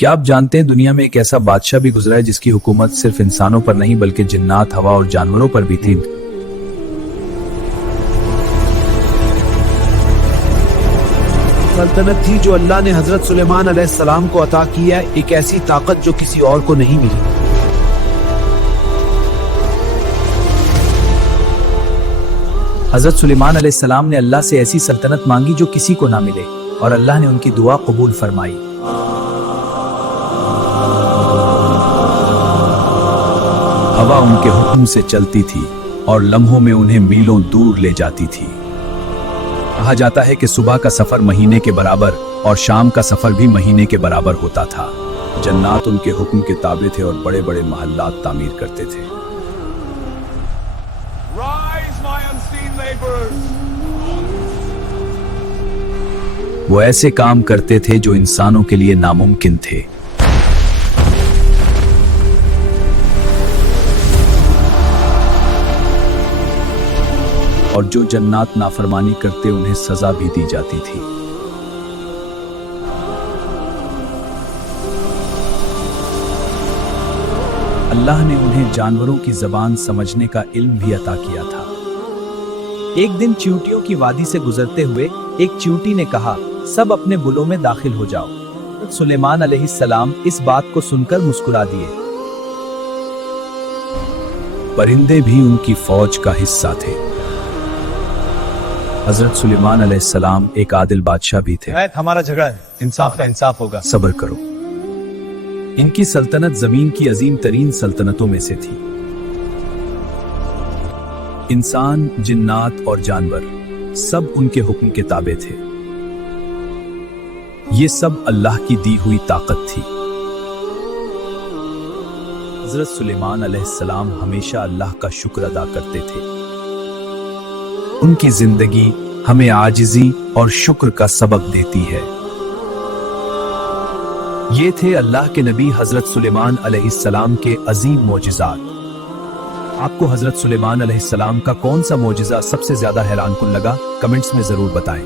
क्या आप जानते हैं दुनिया में एक ऐसा बादशाह भी गुजरा है जिसकी हुकूमत सिर्फ इंसानों पर नहीं बल्कि जिन्नात, हवा और जानवरों पर भी थी। सल्तनत थी जो अल्लाह ने हजरत सुलेमान अलैहिस्सलाम को अता की है, एक ऐसी ताकत जो किसी और को नहीं मिली। हजरत सुलेमान अलैहिस्सलाम ने अल्लाह से ऐसी सल्तनत मांगी जो किसी को ना मिले और अल्लाह ने उनकी दुआ कबूल फरमाई। हवा उनके हुक्म से चलती थी और लम्हों में उन्हें मीलों दूर ले जाती थी। कहा जाता है कि सुबह का सफर महीने के बराबर और शाम का सफर भी महीने के बराबर होता था। जन्नात उनके हुक्म के ताबे थे और बड़े बड़े महल्लात तामीर करते थे। वो ऐसे काम करते थे जो इंसानों के लिए नामुमकिन थे। और जो जन्नात नाफरमानी करते उन्हें सजा भी दी जाती थी। अल्लाह ने उन्हें जानवरों की जबान समझने का इल्म भी अता किया था। एक दिन चींटियों की वादी से गुजरते हुए एक चींटी ने कहा, सब अपने बुलों में दाखिल हो जाओ। सुलेमान अलैहिस्सलाम इस बात को सुनकर मुस्कुरा दिए। परिंदे भी उनकी फौज का हिस्सा थे। हजरत सुलेमान अलैहिस्सलाम एक आदिल बादशाह भी थे। हमारा झगड़ा है, इंसाफ का इंसाफ होगा। सब्र करो। इनकी सल्तनत जमीन की अजीम तरीन सल्तनतों में से थी। इंसान, जिन्नात और जानवर सब उनके हुक्म के ताबे थे। ये सब अल्लाह की दी हुई ताकत थी। हजरत सुलेमान अलैहिस्सलाम हमेशा अल्लाह का शुक्र अदा करते थे। उनकी जिंदगी हमें आजिज़ी और शुक्र का सबक देती है। ये थे अल्लाह के नबी हजरत सुलेमान अलैहिस्सलाम के अजीम मोजिज़ात। आपको हजरत सुलेमान अलैहिस्सलाम का कौन सा मोजिज़ा सबसे ज्यादा हैरानकुन लगा? कमेंट्स में जरूर बताएं।